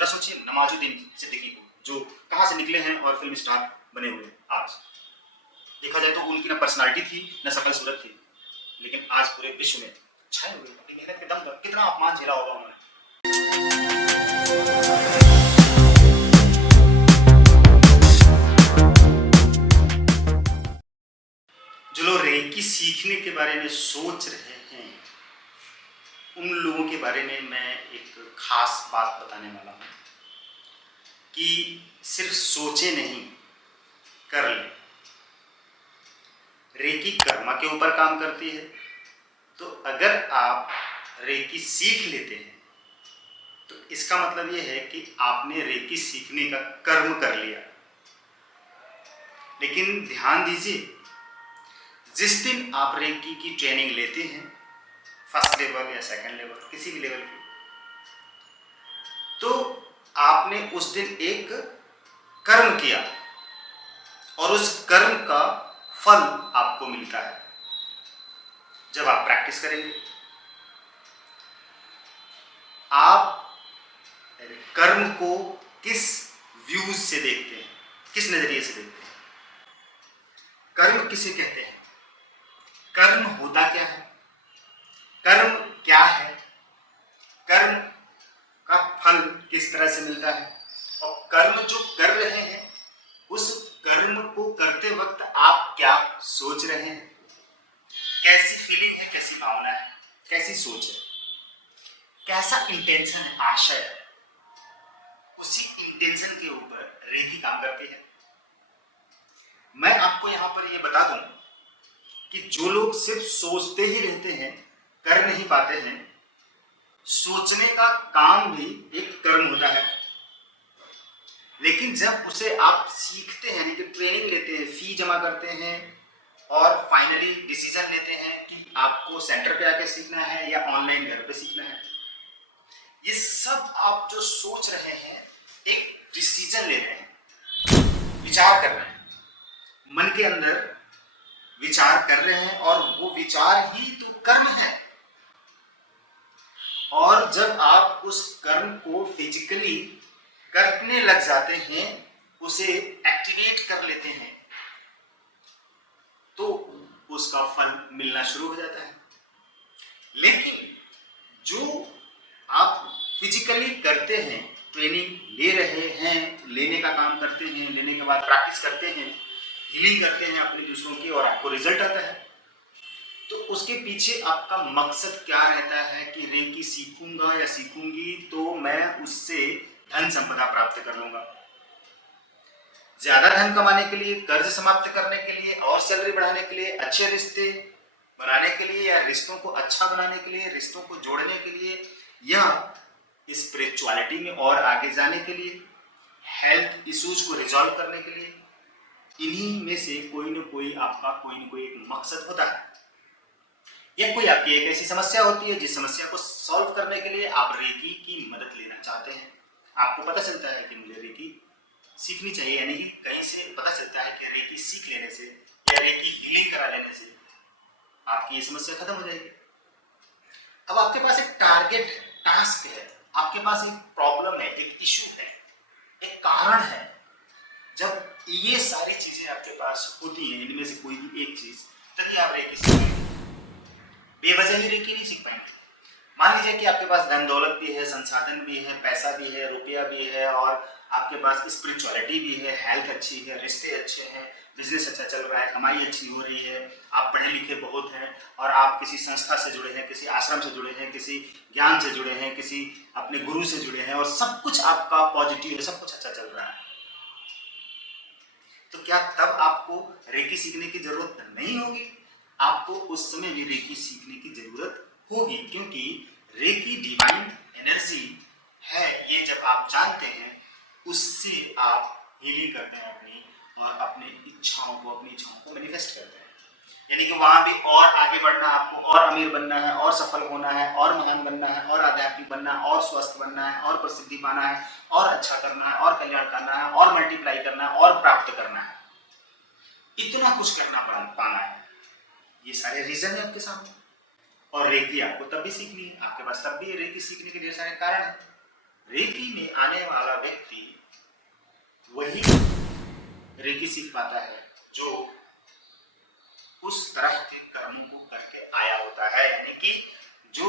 जरा सोचिए नवाजुद्दीन सिद्दीकी को, जो कहाँ से निकले हैं और फिल्म स्टार बने हुए हैं आज। देखा जाए तो उनकी ना पर्सनालिटी थी ना शकल सूरत थी, लेकिन आज पूरे विश्व में छाए हुए अपनी मेहनत के दम पर। कितना अपमान झेला होगा उन्होंने। जो लोग रेकी सीखने के बारे में सोच रहे हैं, उन लोगों के बारे में मैं एक खास बात बताने वाला हूँ कि सिर्फ सोचे नहीं, कर ले। रेकी कर्मा के ऊपर काम करती है, तो अगर आप रेकी सीख लेते हैं तो इसका मतलब यह है कि आपने रेकी सीखने का कर्म कर लिया। लेकिन ध्यान दीजिए, जिस दिन आप रेकी की ट्रेनिंग लेते हैं, फर्स्ट लेवल या सेकंड लेवल, किसी भी लेवल की, तो आपने उस दिन एक कर्म किया और उस कर्म का फल आपको मिलता है जब आप प्रैक्टिस करेंगे। आप कर्म को किस व्यूज से देखते हैं, किस नजरिए से देखते हैं? कर्म किसे कहते हैं? कर्म होता क्या है? कर्म क्या है? कर्म का फल किस तरह से मिलता है? और कर्म जो कर रहे हैं, उस कर्म को करते वक्त आप क्या सोच रहे हैं? कैसी फीलिंग है, कैसी भावना है, कैसी सोच है, कैसा इंटेंशन है, आशय है? उसी इंटेंशन के ऊपर रेकी काम करती है। मैं आपको यहां पर यह बता दूं कि जो लोग सिर्फ सोचते ही रहते हैं, कर नहीं पाते हैं, सोचने का काम भी एक कर्म होता है। लेकिन जब उसे आप सीखते हैं, यानी कि ट्रेनिंग लेते हैं, फी जमा करते हैं और फाइनली डिसीजन लेते हैं कि आपको सेंटर पे आके सीखना है या ऑनलाइन घर पे सीखना है, ये सब आप जो सोच रहे हैं, एक डिसीजन ले रहे हैं, विचार कर रहे हैं, मन के अंदर विचार कर रहे हैं, और वो विचार ही तो कर्म है। और जब आप उस कर्म को फिजिकली करने लग जाते हैं, उसे एक्टिवेट कर लेते हैं, तो उसका फल मिलना शुरू हो जाता है। लेकिन जो आप फिजिकली करते हैं, ट्रेनिंग ले रहे हैं, लेने का काम करते हैं, लेने के बाद प्रैक्टिस करते हैं, हीलिंग करते हैं अपने दूसरों की, और आपको रिजल्ट आता है, तो उसके पीछे आपका मकसद क्या रहता है कि रेकी सीखूंगा या सीखूंगी तो मैं उससे धन संपदा प्राप्त कर लूंगा। ज्यादा धन कमाने के लिए, कर्ज समाप्त करने के लिए, और सैलरी बढ़ाने के लिए, अच्छे रिश्ते बनाने के लिए, या रिश्तों को अच्छा बनाने के लिए, रिश्तों को जोड़ने के लिए, या स्पिरिचुअलिटी में और आगे जाने के लिए, हेल्थ इश्यूज को रिजॉल्व करने के लिए, इन्हीं में से कोई न कोई आपका कोई न कोई एक मकसद होता है। या कोई आपकी एक ऐसी समस्या होती है जिस समस्या को सॉल्व करने के लिए आप रेकी की मदद लेना चाहते हैं। आपको पता चलता है कि मुझे रेकी सीखनी चाहिए, यानी कि कहीं से पता चलता है कि रेकी सीख लेने से या रेकी हीलिंग करा लेने से आपकी ये समस्या खत्म हो जाएगी। अब आपके पास एक टारगेट है, टास्क है, आपके पास एक प्रॉब्लम है, एक इश्यू है, एक कारण है। जब ये सारी चीजें आपके पास होती हैं, इनमें से कोई भी एक चीज, तभी आप रेकी सीख पाएंगे। बेवजह ही रेकी नहीं सीख पाएंगे। मान लीजिए कि आपके पास धन दौलत भी है, संसाधन भी है, पैसा भी है, रुपया भी है, और आपके पास स्पिरिचुअलिटी भी है, हेल्थ अच्छी है, रिश्ते अच्छे हैं, बिजनेस अच्छा चल रहा है, कमाई अच्छी हो रही है, आप पढ़े लिखे बहुत हैं, और आप किसी संस्था से जुड़े हैं, किसी आश्रम से जुड़े हैं, किसी ज्ञान से जुड़े हैं, किसी अपने गुरु से जुड़े हैं, और सब कुछ आपका पॉजिटिव है, सब कुछ अच्छा चल रहा है, तो क्या तब आपको रेकी सीखने की जरूरत नहीं होगी? आपको उस समय भी रेकी सीखने की जरूरत होगी, क्योंकि रेकी डिवाइन एनर्जी है। ये जब आप जानते हैं, उससे आप हीलिंग करते हैं अपनी, और अपनी इच्छाओं को मैनिफेस्ट करते हैं। यानी कि वहां भी और आगे बढ़ना, आपको और अमीर बनना है, और सफल होना है, और महान बनना है, और आध्यात्मिक बनना है, और स्वस्थ बनना है, और प्रसिद्धि पाना है, और अच्छा करना है, और कल्याण करना है, और मल्टीप्लाई करना है, और प्राप्त करना है, इतना कुछ करना पाना है। ये सारे रीजन है आपके सामने। और रेकी आपको तब भी सीखनी है, आपके पास तब भी रेकी सीखने के ढेर सारे कारण है। रेकी में आने वाला व्यक्ति वही रेकी सीख पाता है जो उस तरह के कर्मों को करके आया होता है, यानी कि जो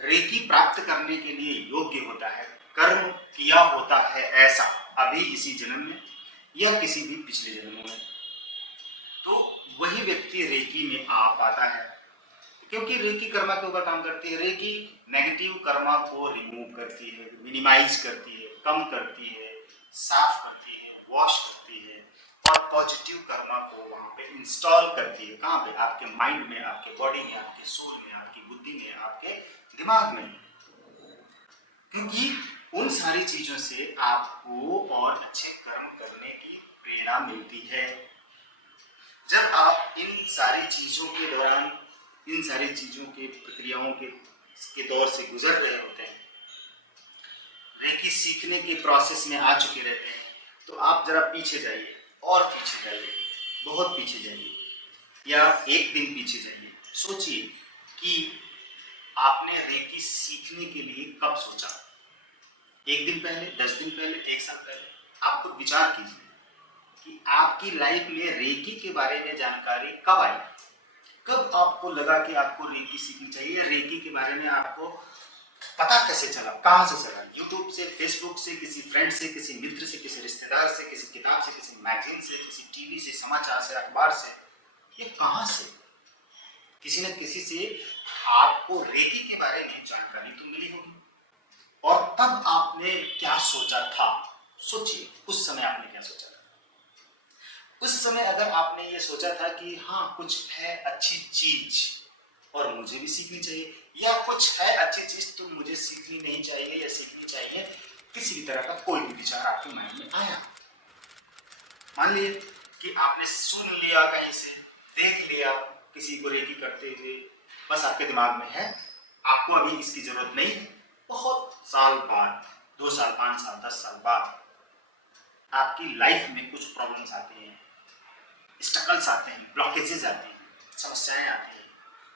रेकी प्राप्त करने के लिए योग्य होता है, कर्म किया होता है ऐसा अभी इसी जन्म में या किसी भी पिछले जन्मों में, तो वही व्यक्ति रेकी में आ पाता है। क्योंकि रेकी कर्मा के ऊपर काम करती है। रेकी नेगेटिव कर्मा को रिमूव करती है, मिनिमाइज करती है, कम करती है, साफ करती है, वॉश करती है और पॉजिटिव कर्मा को वहां पे इंस्टॉल करती है। कहाँ पे? आपके माइंड में, आपके बॉडी में, आपके सोल में, आपकी बुद्धि में, आपके दिमाग में। क्योंकि उन सारी चीजों से आपको और अच्छे कर्म करने की प्रेरणा मिलती है। जब आप इन सारी चीजों के दौरान, इन सारी चीजों के प्रक्रियाओं के दौर से गुजर रहे होते हैं, रेकी सीखने के प्रोसेस में आ चुके रहते हैं, तो आप जरा पीछे जाइए, और पीछे जाइए, बहुत पीछे जाइए, या एक दिन पीछे जाइए। सोचिए कि आपने रेकी सीखने के लिए कब सोचा? एक दिन पहले, 10 दिन पहले, एक साल पहले? आप खुद विचार कीजिए कि आपकी लाइफ में रेकी के बारे में जानकारी कब आई? कब आपको लगा कि आपको रेकी सीखनी चाहिए? रेकी के बारे में आपको पता कैसे चला? कहां से चला? यूट्यूब से, फेसबुक से, किसी फ्रेंड से, किसी मित्र से, किसी रिश्तेदार से, किसी किताब से, किसी मैगजीन से, किसी टीवी से, समाचार से, अखबार से? ये कहां से? किसी न किसी से आपको रेकी के बारे में जानकारी तो मिली होगी। और तब आपने क्या सोचा था? सोचिए, उस समय आपने क्या सोचा था? उस समय अगर आपने ये सोचा था कि हाँ, कुछ है अच्छी चीज और मुझे भी सीखनी चाहिए, या कुछ है अच्छी चीज तो मुझे सीखनी नहीं चाहिए या सीखनी चाहिए, किसी भी तरह का कोई भी विचार आपके माइंड में आया, मान लीजिए कि आपने सुन लिया, कहीं से देख लिया किसी को रेकी करते हुए, बस आपके दिमाग में है, आपको अभी इसकी जरूरत नहीं है, बहुत साल बाद, 2 साल, 5 साल, 10 साल बाद आपकी लाइफ में कुछ प्रॉब्लम्स आती हैं, स्ट्रगल्स आते हैं, ब्लॉकेजेस आते हैं, समस्याएं आती हैं,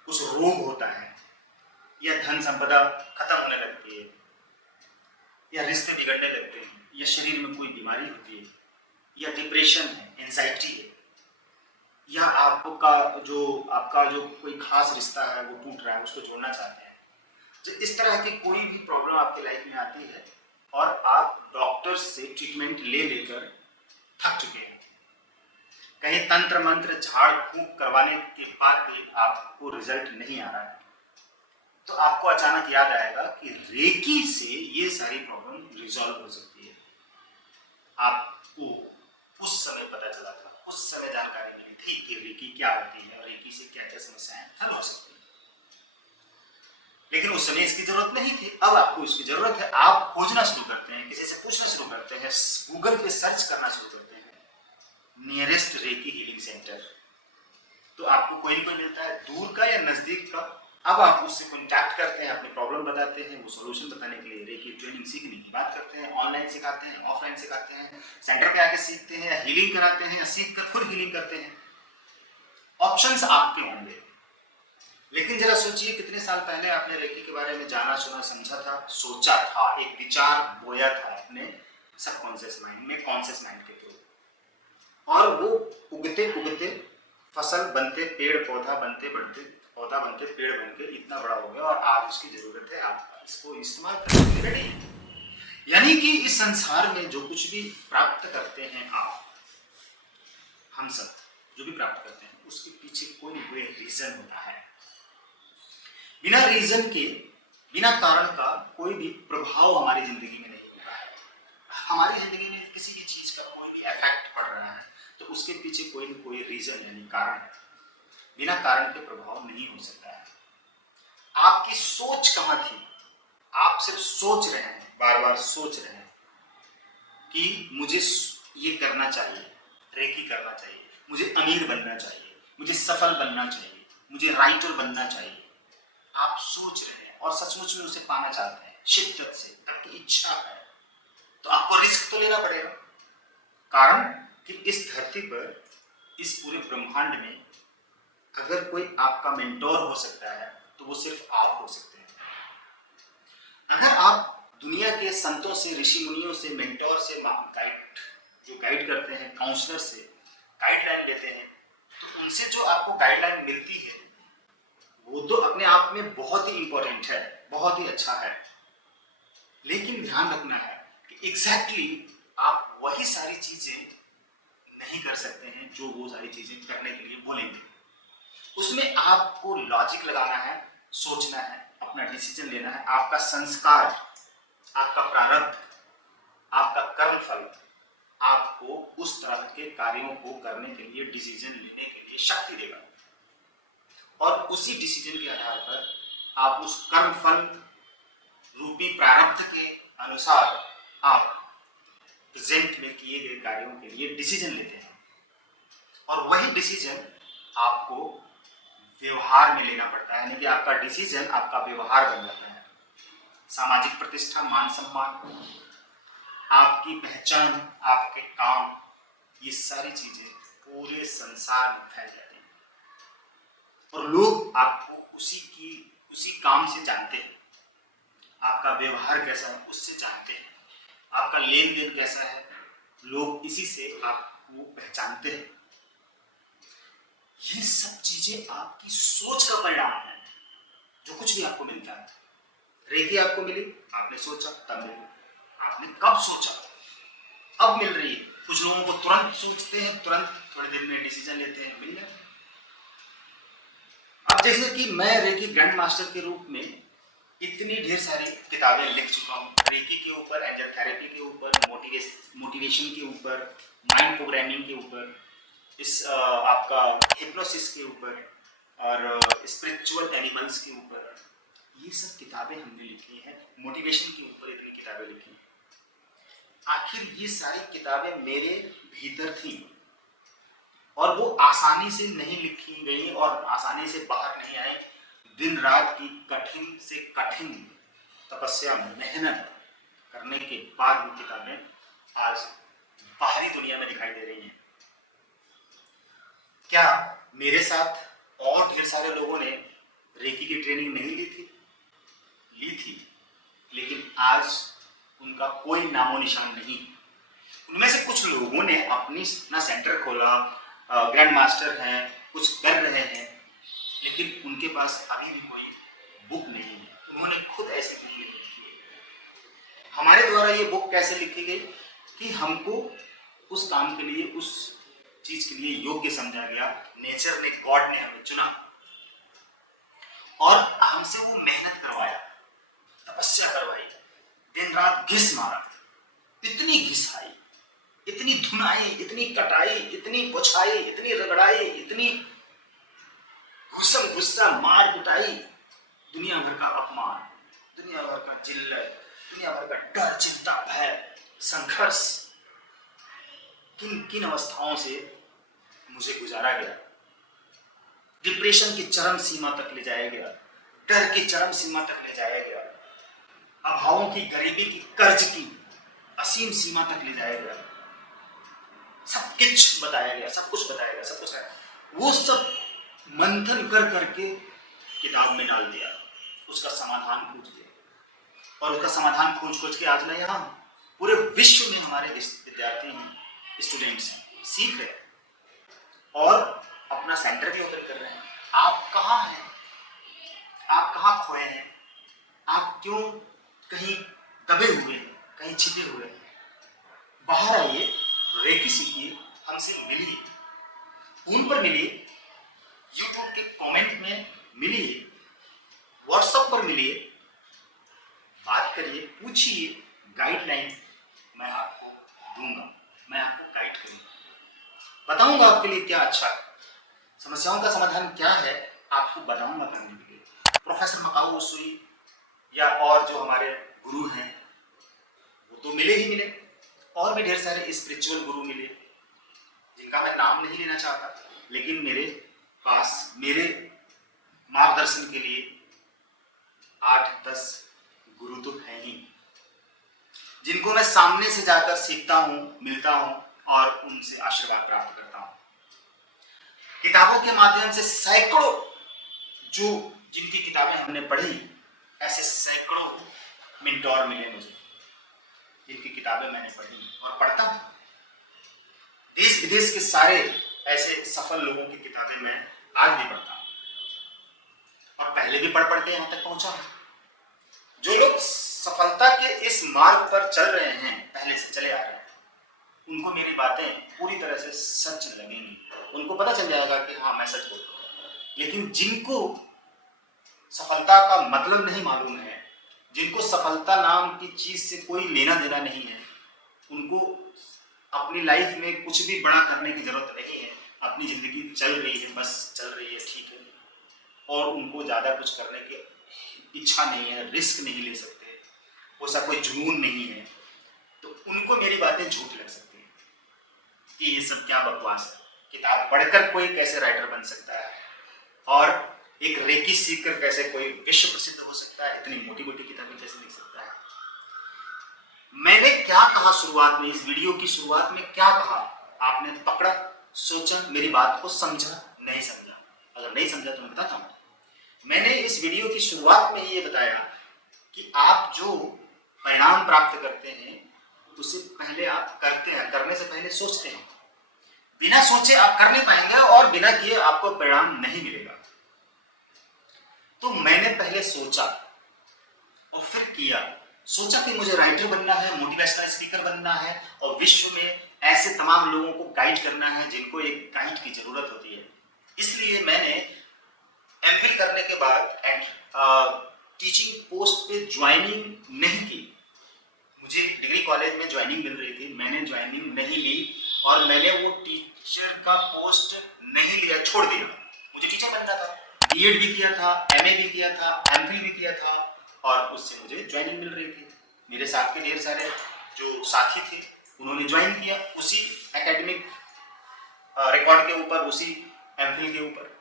कुछ रोग होता है, या धन संपदा खत्म होने लगती है, या रिश्ते बिगड़ने लगते हैं, या शरीर में कोई बीमारी होती है, या डिप्रेशन है, एंजाइटी है, या आपका जो कोई खास रिश्ता है वो टूट रहा है, उसको जोड़ना चाहते हैं। तो इस तरह की कोई भी प्रॉब्लम आपकी लाइफ में आती है और आप डॉक्टर से ट्रीटमेंट ले लेकर थक चुके हैं, कहीं तंत्र मंत्र झाड़ फूंक करवाने के बाद भी आपको रिजल्ट नहीं आ रहा है, तो आपको अचानक याद आएगा कि रेकी से ये सारी प्रॉब्लम रिजॉल्व हो सकती है। आपको उस समय पता चला था, उस समय जानकारी मिली थी कि रेकी क्या होती है और रेकी से क्या क्या समस्याएं हल हो सकती है, लेकिन उस समय इसकी जरूरत नहीं थी। अब आपको इसकी जरूरत है। आप खोजना शुरू करते हैं, किसी से पूछना शुरू करते हैं, गूगल पे सर्च करना शुरू करते हैं, नियरेस्ट रेकी हीलिंग सेंटर, तो आपको कोई ना कोई मिलता है, दूर का या नजदीक का। अब आप उससे कॉन्टैक्ट करते हैं, अपनी प्रॉब्लम बताते हैं, वो सॉल्यूशन बताने के लिए रेकी ट्रेनिंग सीखने की बात करते हैं। ऑनलाइन सिखाते हैं, ऑफलाइन सिखाते हैं, सेंटर पे आके सीखते हैं, या हीलिंग कराते हैं, या सीख कर खुद हीलिंग करते हैं। ऑप्शंस आपके होंगे, लेकिन जरा सोचिए कितने साल पहले आपने रेकी के बारे में जाना, सुना, समझा था, सोचा था, एक विचार बोया था अपने सबकॉन्शियस माइंड में, कॉन्शियस माइंड के थ्रू, और वो उगते उगते फसल बनते, पेड़ पौधा बनते बढ़ते, पौधा बनते पेड़ बन के इतना बड़ा हो गया, और आज उसकी जरूरत है, आप इसको इस्तेमाल करने के लिए रेडी। यानी कि इस संसार में जो कुछ भी प्राप्त करते हैं आप, हम सब जो भी प्राप्त करते हैं, उसके पीछे कोई ना कोई रीजन होता है। बिना रीजन के, बिना कारण का कोई भी प्रभाव हमारी जिंदगी में नहीं होता है। हमारी जिंदगी में किसी भी चीज का कोई भी इफेक्ट पड़ रहा है तो उसके पीछे कोई ना कोई रीजन यानी कारण है। बिना कारण के प्रभाव नहीं हो सकता है। आपकी सोच कहां थी? आप सिर्फ सोच रहे हैं, बार बार सोच रहे हैं कि मुझे ये करना चाहिए, रेकी करना चाहिए, मुझे अमीर बनना चाहिए, मुझे सफल बनना चाहिए, मुझे राइटर बनना चाहिए। आप सोच रहे हैं और सचमुच में उसे पाना चाहते हैं, शिद्दत से आपकी इच्छा है, तो आपको रिस्क तो लेना पड़ेगा। कारण कि इस धरती पर, इस पूरे ब्रह्मांड में अगर कोई आपका मेंटोर हो सकता है तो वो सिर्फ आप हो सकते हैं। अगर आप दुनिया के संतों से, ऋषि मुनियों से, मेंटोर से, गाइड करते हैं, काउंसलर से गाइडलाइन लेते हैं, तो उनसे जो आपको गाइडलाइन मिलती है वो तो अपने आप में बहुत ही इंपॉर्टेंट है, बहुत ही अच्छा है। लेकिन ध्यान रखना है कि एग्जैक्टली आप वही सारी चीजें नहीं कर सकते हैं जो वो सारी चीजें करने के लिए बोलेंगे। उसमें आपको लॉजिक लगाना है, सोचना है, अपना डिसीजन लेना है। आपका संस्कार, आपका प्रारब्ध, आपका कर्मफल आपको उस तरह के कार्यों को करने के लिए, डिसीजन लेने के लिए शक्ति देगा, और उसी डिसीजन के आधार पर आप उस कर्मफल रूपी प्रारब्ध के अनुसार आप प्रेजेंट में किए गए कार्यों के लिए डिसीजन लेते हैं, और वही डिसीजन आपको व्यवहार में लेना पड़ता है, यानी कि आपका डिसीजन आपका व्यवहार बन जाता है। सामाजिक प्रतिष्ठा, मान सम्मान, आपकी पहचान, आपके काम, ये सारी चीजें पूरे संसार में फैल जाती हैं, और लोग आपको उसी काम से जानते हैं। आपका व्यवहार कैसा है उससे जानते हैं, आपका लेन देन कैसा है, लोग इसी से आपको पहचानते हैं। ये सब चीजें आपकी सोच का परिणाम है। जो कुछ भी आपको मिलता है, रेखी आपको मिली, आपने सोचा तब मिली, आपने कब सोचा, अब मिल रही है। कुछ लोगों को तुरंत सोचते हैं, तुरंत थोड़े दिन में डिसीजन लेते हैं, मिल जाए। अब जैसे कि मैं रेखी ग्रैंड मास्टर के रूप में इतनी ढेर सारी किताबें लिख चुका हूँ, रेखी के ऊपर, एंजल थेरेपी के ऊपर, मोटिवेशन के ऊपर, माइंड प्रोग्रामिंग के ऊपर, इस आपका हिप्नोसिस के ऊपर, और स्पिरिचुअल एनिमल्स के ऊपर, ये सब किताबें हमने लिखी हैं। मोटिवेशन के ऊपर इतनी किताबें लिखी हैं। आखिर ये सारी किताबें मेरे भीतर थी, और वो आसानी से नहीं लिखी गई और आसानी से बाहर नहीं आई। दिन रात की कठिन से कठिन तपस्या, मेहनत करने के बाद वो किताबें आज बाहरी दुनिया में दिखाई दे रही हैं। क्या मेरे साथ और ढेर सारे लोगों ने रेकी की ट्रेनिंग नहीं ली थी? ली थी, लेकिन आज उनका कोई नामो निशान नहीं। उनमें से कुछ लोगों ने अपना सेंटर खोला, ग्रैंड मास्टर हैं, कुछ कर रहे हैं, लेकिन उनके पास अभी भी कोई बुक नहीं है। उन्होंने खुद ऐसी बुक लिखी है। हमारे द्वारा ये बुक कैसे लिखी गई कि हमको उस काम के लिए, उस चीज के लिए योग्य समझा गया। नेचर ने, गॉड ने हमें चुना और हमसे वो मेहनत करवाया, तपस्या करवाई, दिन रात घिस मारा, इतनी घिस आई, इतनी धुनाई, इतनी कटाई, इतनी पुछाई, इतनी रगड़ाई, इतनी गुस्सा, मार कुटाई, दुनिया भर का अपमान, दुनिया भर का जिल्लत, दुनिया भर का डर, चिंता, भय, संघर्ष, किन किन अवस्थाओं से मुझे गुजारा गया। डिप्रेशन की चरम सीमा तक ले जाया गया, डर की चरम सीमा तक ले जाया गया, अभावों की, गरीबी की, कर्ज की असीम सीमा तक ले जाया गया। सब कुछ बताया गया, सब कुछ बताया गया, सब कुछ है। वो सब मंथन कर करके किताब में डाल दिया, उसका समाधान खोज दिया, और उसका समाधान खोज खोज के आज मैं यहाँ पूरे विश्व में हमारे विद्यार्थी हैं, स्टूडेंट्स हैं, सीख रहे हैं और अपना सेंटर भी ओपन कर रहे हैं। आप कहाँ हैं? आप कहाँ खोए हैं? आप क्यों कहीं दबे हुए हैं, कहीं छिपे हुए हैं? बाहर आइए, रेकी सीखिए, हमसे मिलिए, फोन पर मिलिए, यूट्यूब के कमेंट में मिलिए, व्हाट्सएप पर मिलिए, बात करिए, पूछिए, गाइडलाइन मैं आपको दूंगा, मैं आपको गाइड करूंगा, बताऊंगा आपके लिए क्या अच्छा है, समस्याओं का समाधान क्या है आपको बताऊंगा करने के लिए। प्रोफेसर मकाऊ उसूरी या और जो हमारे गुरु हैं वो तो मिले ही मिले, और भी ढेर सारे स्पिरिचुअल गुरु मिले जिनका मैं नाम नहीं लेना चाहता, लेकिन मेरे पास मेरे मार्गदर्शन के लिए 8-10 गुरु तो हैं ही, जिनको मैं सामने से जाकर सीखता हूँ, मिलता हूँ और उनसे आशीर्वाद प्राप्त करता हूँ। किताबों के माध्यम से सैकड़ों, जो जिनकी किताबें हमने पढ़ी, ऐसे सैकड़ों मेंटोर मिले मुझे, जिनकी किताबें मैंने पढ़ी और पढ़ता हूँ। देश विदेश के सारे ऐसे सफल लोगों की किताबें मैं आज भी पढ़ता हूँ और पहले भी पढ़ पढ़ के यहाँ तक पहुंचा हूँ। जो लोग सफलता के इस मार्ग पर चल रहे हैं, पहले से चले आ रहे हैं, उनको मेरी बातें पूरी तरह से सच लगेंगी। उनको पता चल जाएगा कि हाँ मैं सच बोल रहा हूँ। लेकिन जिनको सफलता का मतलब नहीं मालूम है, जिनको सफलता नाम की चीज से कोई लेना देना नहीं है, उनको अपनी लाइफ में कुछ भी बड़ा करने की जरूरत नहीं है। अपनी जिंदगी चल रही है, बस चल रही है, ठीक है, और उनको ज्यादा कुछ करने की इच्छा नहीं है, रिस्क नहीं ले सकते, वैसा कोई जुनून नहीं है, तो उनको मेरी बातें झूठ लग सकती है कि ये सब क्या बकवास है। किताब पढ़कर कोई कैसे राइटर बन सकता है और एक रेकी सीखकर कैसे कोई विश्व प्रसिद्ध हो सकता है, इतनी मोटी मोटी किताबें कैसे लिख सकता है। मैंने क्या कहा शुरुआत में, इस वीडियो की शुरुआत में क्या कहा, आपने पकड़ा, सोचा, मेरी बात को समझा, नहीं समझा? अगर नहीं समझा तो मैं बताता हूँ। मैंने इस वीडियो की शुरुआत में ये बताया कि आप जो परिणाम प्राप्त करते हैं उसे पहले आप करते हैं, करने से पहले सोचते हैं। बिना सोचे आप कर नहीं पाएंगे और बिना किए आपको परिणाम नहीं मिलेगा। तो मैंने पहले सोचा और फिर किया। सोचा कि मुझे राइटर बनना है, मोटिवेशनल स्पीकर बनना है और विश्व में ऐसे तमाम लोगों को गाइड करना है जिनको एक गाइड की जरूरत होती है। इसलिए मैंने एमफिल करने के बाद टीचिंग पोस्ट पे ज्वाइनिंग नहीं की। मुझे डिग्री कॉलेज में ज्वाइनिंग मिल रही थी, मैंने ज्वाइनिंग नहीं ली और मैंने वो टीचर का पोस्ट नहीं लिया, छोड़ दिया। मुझे टीचर बनना था, बीएड भी किया था, एमए भी किया था, एमफिल भी किया था और उससे मुझे ज्वाइनिंग मिल रही थी। मेरे साथ के ढेर सारे जो साथी थे उन्होंने ज्वाइन किया उसी एकेडमिक रिकॉर्ड के ऊपर, उसी एमफिल के ऊपर।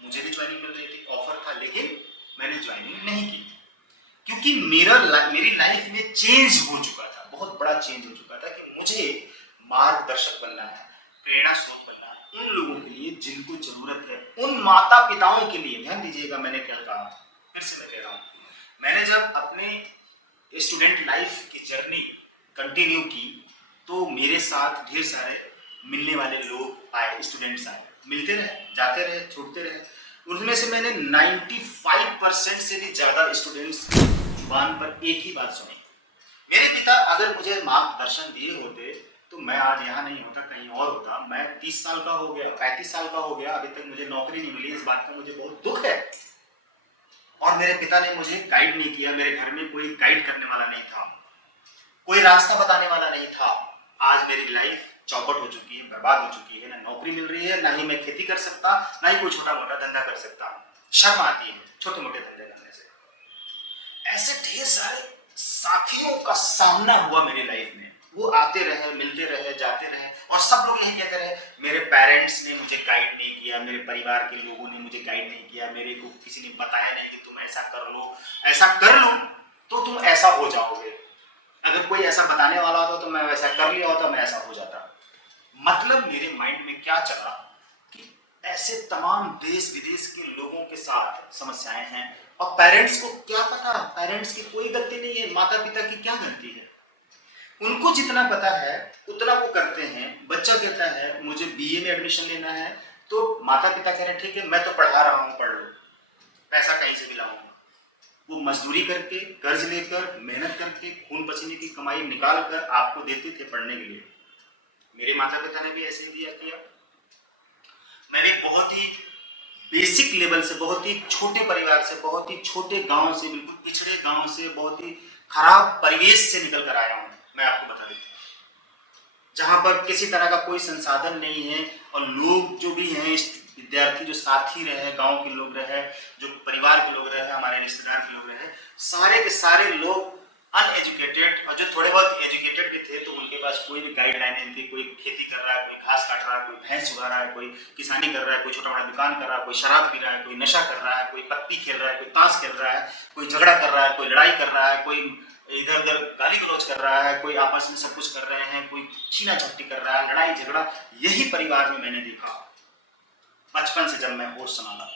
मुझे भी ज्वाइनिंग मिल रही थी, ऑफर था, लेकिन मैंने ज्वाइनिंग नहीं की क्योंकि मेरी लाइफ में चेंज हो चुका था, बहुत बड़ा चेंज हो चुका था कि मुझे मार्गदर्शक बनना है, प्रेरणा स्रोत बनना है उन लोगों के लिए जिनको जरूरत है, उन माता पिताओं के लिए। ध्यान दीजिएगा मैंने क्या कहा, फिर से मैं कह रहा हूँ, मैंने जब अपने स्टूडेंट लाइफ की जर्नी कंटिन्यू की तो मेरे साथ ढेर सारे मिलने वाले लोग आए, स्टूडेंट्स आए, मिलते रहे, जाते रहे, छूटते रहे। उनमें से मैंने 95% से भी ज्यादा स्टूडेंट्स की जुबान पर एक ही बात सुनी। मेरे पिता अगर मुझे मार्गदर्शन दिए होते तो मैं आज यहाँ नहीं होता, कहीं और होता। मैं 30 साल का हो गया, 35 साल का हो गया, अभी तक मुझे नौकरी नहीं मिली। इस बात का मुझे बहुत दुख है और मेरे पिता ने मुझे गाइड नहीं किया। मेरे घर में कोई गाइड करने वाला नहीं था, कोई रास्ता बताने वाला नहीं था। आज मेरी लाइफ चौपट हो चुकी है, बर्बाद हो चुकी है। ना नौकरी मिल रही है, ना ही मैं खेती कर सकता, ना ही कोई छोटा मोटा धंधा कर सकता। शर्म आती है छोटे मोटे धंधे करने से। ऐसे ढेर सारे साथियों का सामना हुआ मेरी लाइफ में। वो आते रहे, मिलते रहे, जाते रहे और सब लोग यही कहते रहे, मेरे पेरेंट्स ने मुझे गाइड नहीं किया, मेरे परिवार के लोगों ने मुझे गाइड नहीं किया, मेरे को किसी ने बताया नहीं कि तुम ऐसा कर लो, ऐसा कर लो तो तुम ऐसा हो जाओगे। अगर कोई ऐसा बताने वाला होता तो मैं वैसा कर लिया होता, मैं ऐसा हो जाता। मतलब मेरे माइंड में क्या चल रहा कि ऐसे तमाम देश विदेश के लोगों के साथ समस्याएं हैं और पेरेंट्स को क्या पता, पेरेंट्स की कोई गलती नहीं है, माता पिता की क्या गलती है। उनको जितना पता है उतना वो करते हैं। बच्चा कहता है मुझे बीए में एडमिशन लेना है तो माता पिता कह रहे हैं ठीक है मैं तो पढ़ा रहा हूँ, पढ़ लो, पैसा कहीं से भी लाऊंगा। वो मजदूरी करके, कर्ज लेकर, मेहनत करके, खून पसीने की कमाई निकाल कर आपको देते थे पढ़ने के लिए। मेरे माता पिता ने भी ऐसे ही दिया किया। मैं भी बहुत ही बेसिक लेवल से, बहुत ही छोटे परिवार से, बहुत ही छोटे गांव से, बिल्कुल पिछड़े गांव से, बहुत ही खराब परिवेश से निकल कर आया हूँ। मैं आपको बता देता हूँ, जहां पर किसी तरह का कोई संसाधन नहीं है और लोग जो भी हैं, विद्यार्थी जो साथी रहे, गांव के लोग रहे, जो परिवार के लोग रहे, हमारे रिश्तेदार के लोग रहे, सारे के सारे लोग अनएजुकेटेड और जो थोड़े बहुत एजुकेटेड भी थे तो उनके पास कोई भी गाइडलाइन नहीं थी। कोई खेती कर रहा है, कोई घास काट रहा है, कोई भैंस चुरा रहा है, कोई किसानी कर रहा है, कोई छोटा मोटा दुकान कर रहा है, कोई शराब पी रहा है, कोई नशा कर रहा है, कोई पत्ती खेल रहा है, कोई ताश खेल रहा है, कोई झगड़ा कर रहा है, कोई लड़ाई कर रहा है, कोई इधर उधर गाली गलौज कर रहा है, कोई आपस में सब कुछ कर रहे हैं, कोई छीना झपटी कर रहा है, लड़ाई झगड़ा। यही परिवार में मैंने देखा बचपन से जब मैं होश संभाला।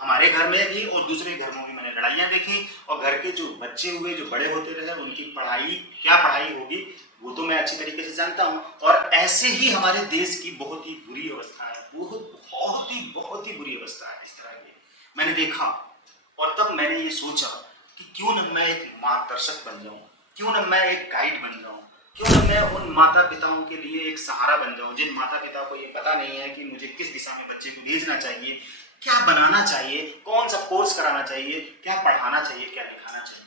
हमारे घर में भी और दूसरे घरों में भी मैंने लड़ाइयाँ देखी, और घर के जो बच्चे हुए जो बड़े होते रहे उनकी पढ़ाई क्या पढ़ाई होगी वो तो मैं अच्छी तरीके से जानता हूँ। और ऐसे ही हमारे देश की बहुत ही बुरी अवस्था है, बहुत ही बुरी अवस्था है इस तरह की मैंने देखा। और तब मैंने ये सोचा कि क्यों न मैं एक मार्गदर्शक बन जाऊं, क्यों न मैं एक गाइड बन जाऊं, क्यों न मैं उन माता पिताओं के लिए एक सहारा बन जाऊं जिन माता पिता को ये पता नहीं है कि मुझे किस दिशा में बच्चे को भेजना चाहिए, क्या बनाना चाहिए, कौन सा कोर्स कराना चाहिए, क्या पढ़ाना चाहिए, क्या लिखाना चाहिए।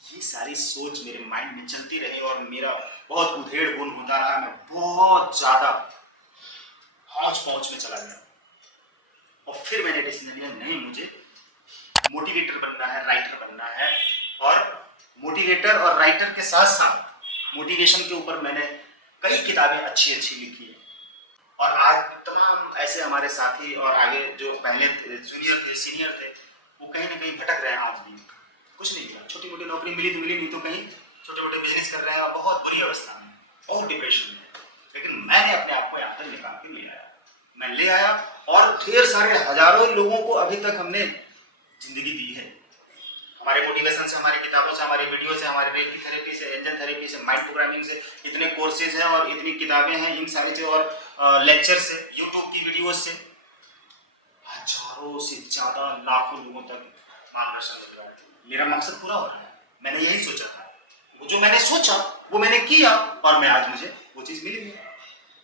ये सारी सोच मेरे माइंड में चलती रही और मेरा बहुत उधेड़ बुन होता रहा। मैं बहुत ज्यादा हौच पहुंच में चला गया और फिर मैंने डिसीजन लिया, नहीं मुझे मोटिवेटर बनना है, राइटर बनना है। और मोटिवेटर और राइटर के साथ साथ मोटिवेशन के ऊपर मैंने कई किताबें अच्छी लिखी है। और आज तमाम ऐसे हमारे साथी और आगे जो पहले जूनियर थे, सीनियर थे, वो कहीं ना कहीं भटक रहे हैं। आज भी कुछ नहीं किया, छोटी मोटी नौकरी मिली तो मिली, नहीं तो कहीं छोटे मोटे बिजनेस कर रहे हैं और बहुत बुरी अवस्था में, बहुत डिप्रेशन में। लेकिन मैंने अपने आप को यहाँ तक निकाल के ले आया, मैं ले आया और ढेर सारे हजारों लोगों को अभी तक हमने जिंदगी दी है। हमारे मोटिवेशन से, हमारी किताबों से, हमारी वीडियो से, हमारे रेकी थेरेपी से, एंजल थेरेपी से, माइंड प्रोग्रामिंग से, इतने कोर्सेज हैं और इतनी किताबें हैं, इन सारी से और लेक्चर से, यूट्यूब की वीडियोस से हजारों से ज्यादा लाखों लोगों तक मार्गदर्शन मिल रहा है। मेरा मकसद पूरा हो रहा है। मैंने यही सोचा था, वो जो मैंने सोचा वो मैंने किया और मैं आज मुझे वो चीज मिली है।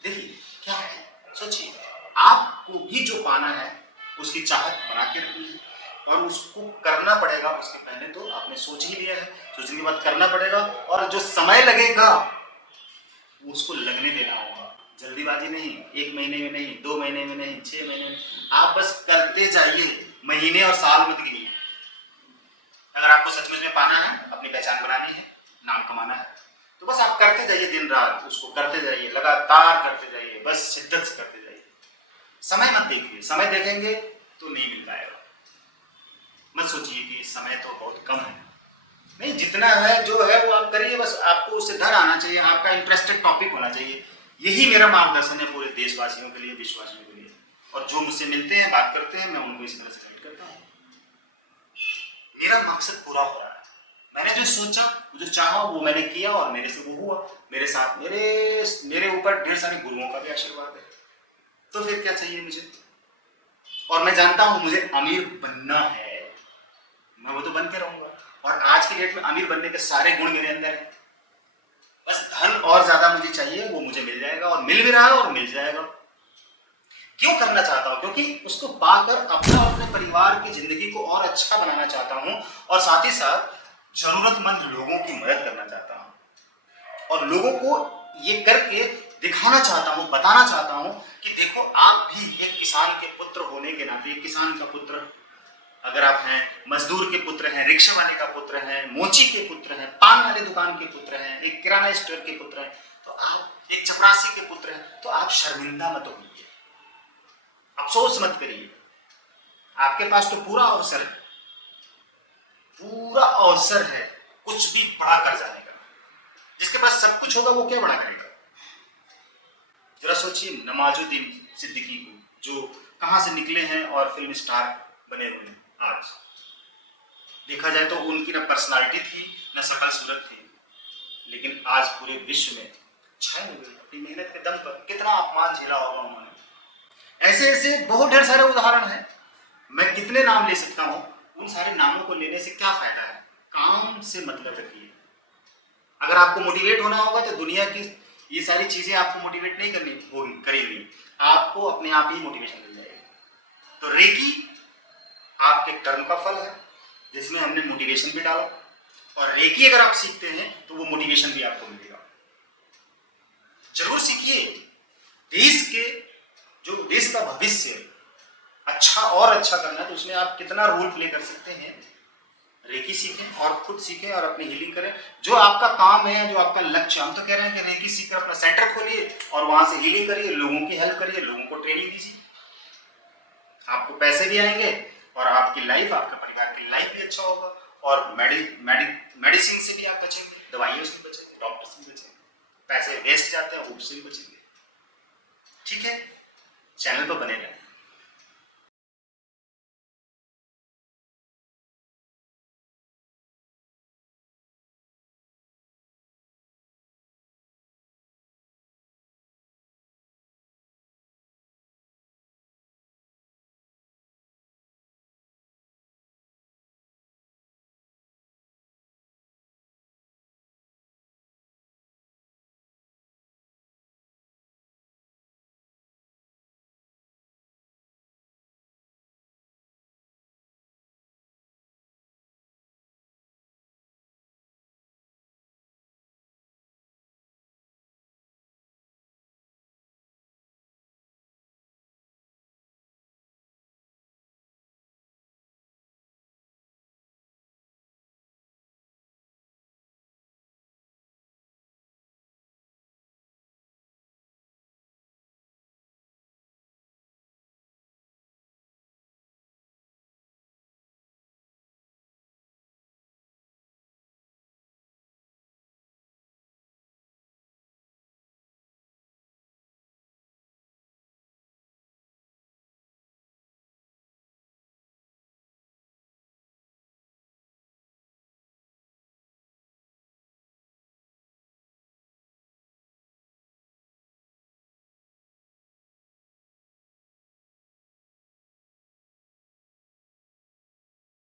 देखिए क्या है, सोचिए आपको भी जो पाना है उसकी चाहत बना के रखिए और उसको करना पड़ेगा। उसके पहले तो आपने सोच ही लिया है, सोचने के बाद करना पड़ेगा और जो समय लगेगा उसको लगने देना होगा। जल्दीबाजी नहीं, 1 महीने में नहीं, 2 महीने में नहीं, 6 महीने में, आप बस करते जाइए, महीने और साल मत गिनिए। अगर आपको सचमुच में पाना है, अपनी पहचान बनानी है, नाम कमाना है, तो बस आप करते जाइए, दिन रात उसको करते जाइए, लगातार करते जाइए, बस शिद्दत से करते जाइए। समय मत देखिए, समय देखेंगे तो नहीं मिल पाएगा। मत सोचिए कि समय तो बहुत कम है, नहीं, जितना है जो है वो आप करिए, बस आपको उससे डर आना चाहिए, आपका इंटरेस्टेड टॉपिक होना चाहिए। यही मेरा मार्गदर्शन है पूरे देशवासियों के लिए, विश्ववासियों के लिए। और जो मुझसे मिलते हैं, बात करते हैं, मैं उनको इस तरह से गाइड करता हूँ। मेरा मकसद पूरा हो रहा है, मैंने जो सोचा, जो चाहा वो मैंने किया और मेरे से वो हुआ। मेरे साथ मेरे ऊपर ढेर सारे गुरुओं का भी आशीर्वाद है, तो फिर क्या चाहिए मुझे। और मैं जानता हूं मुझे अमीर बनना है, मैं वो तो बनते रहूंगा। और आज की डेट में अमीर बनने के सारे गुण मेरे अंदर है, बस धन और ज्यादा मुझे चाहिए, वो मुझे मिल जाएगा और मिल भी रहा है और मिल जाएगा। क्यों करना चाहता हूं? क्योंकि उसको पाकर अपना और अपने परिवार की जिंदगी को और अच्छा बनाना चाहता हूं और साथ ही साथ जरूरतमंद लोगों की मदद करना चाहता हूं और लोगों को ये करके दिखाना चाहता हूं, बताना चाहता हूं कि देखो आप भी एक किसान के पुत्र होने के नाते, एक किसान का पुत्र अगर आप हैं, मजदूर के पुत्र हैं, रिक्शा वाले का पुत्र हैं, मोची के पुत्र हैं, पान वाले दुकान के पुत्र हैं, एक किराना स्टोर के पुत्र हैं, तो आप एक चपरासी के पुत्र हैं, तो आप शर्मिंदा मत होइए, अफसोस मत करिए। आपके पास तो पूरा अवसर है, पूरा अवसर है कुछ भी बड़ा कर जाने का। जिसके पास सब कुछ होगा वो क्या बड़ा करेगा। जरा सोचिए नवाजुद्दीन सिद्दीकी को, जो कहां से निकले हैं और फिल्म स्टार बने हुए हैं। आज देखा जाए तो उनकी ना पर्सनालिटी थी, ना शक्ल सूरत थी, लेकिन आज पूरे विश्व में छाए हुए अपनी मेहनत के दम पर। कितना अपमान झेला होगा उन्होंने। ऐसे ऐसे बहुत ढेर सारे उदाहरण हैं, मैं कितने नाम ले सकता हूं। उन सारे नामों को लेने से क्या फायदा है, काम से मतलब रखिए। अगर आपको मोटिवेट होना होगा तो दुनिया की ये सारी चीजें आपको मोटिवेट नहीं करनी होगी, करेंगी, आपको अपने आप ही मोटिवेशन मिल जाएगी। तो रेकी आपके कर्म का फल है जिसमें हमने मोटिवेशन भी डाला, और रेकी अगर आप सीखते हैं तो वो मोटिवेशन भी आपको मिलेगा। जरूर सीखिए। देश का भविष्य अच्छा और अच्छा करना है तो उसमें आप कितना रोल प्ले कर सकते हैं। रेकी सीखें और खुद सीखें और अपनी हीलिंग करें। जो आपका काम है, जो आपका लक्ष्य, हम तो कह रहे हैं कि रेकी सीखकर अपना सेंटर खोलिए और वहां से हीलिंग करिए, लोगों की हेल्प करिए, लोगों को ट्रेनिंग दीजिए। आपको पैसे भी आएंगे और आपकी लाइफ, आपके परिवार की लाइफ भी अच्छा होगा। और मेडिसिन से भी आप बचेंगे, दवाइयों से बचेंगे, डॉक्टर से बचेंगे, पैसे वेस्ट जाते हैं उससे भी बचेंगे। ठीक है, चैनल पर बने रहें।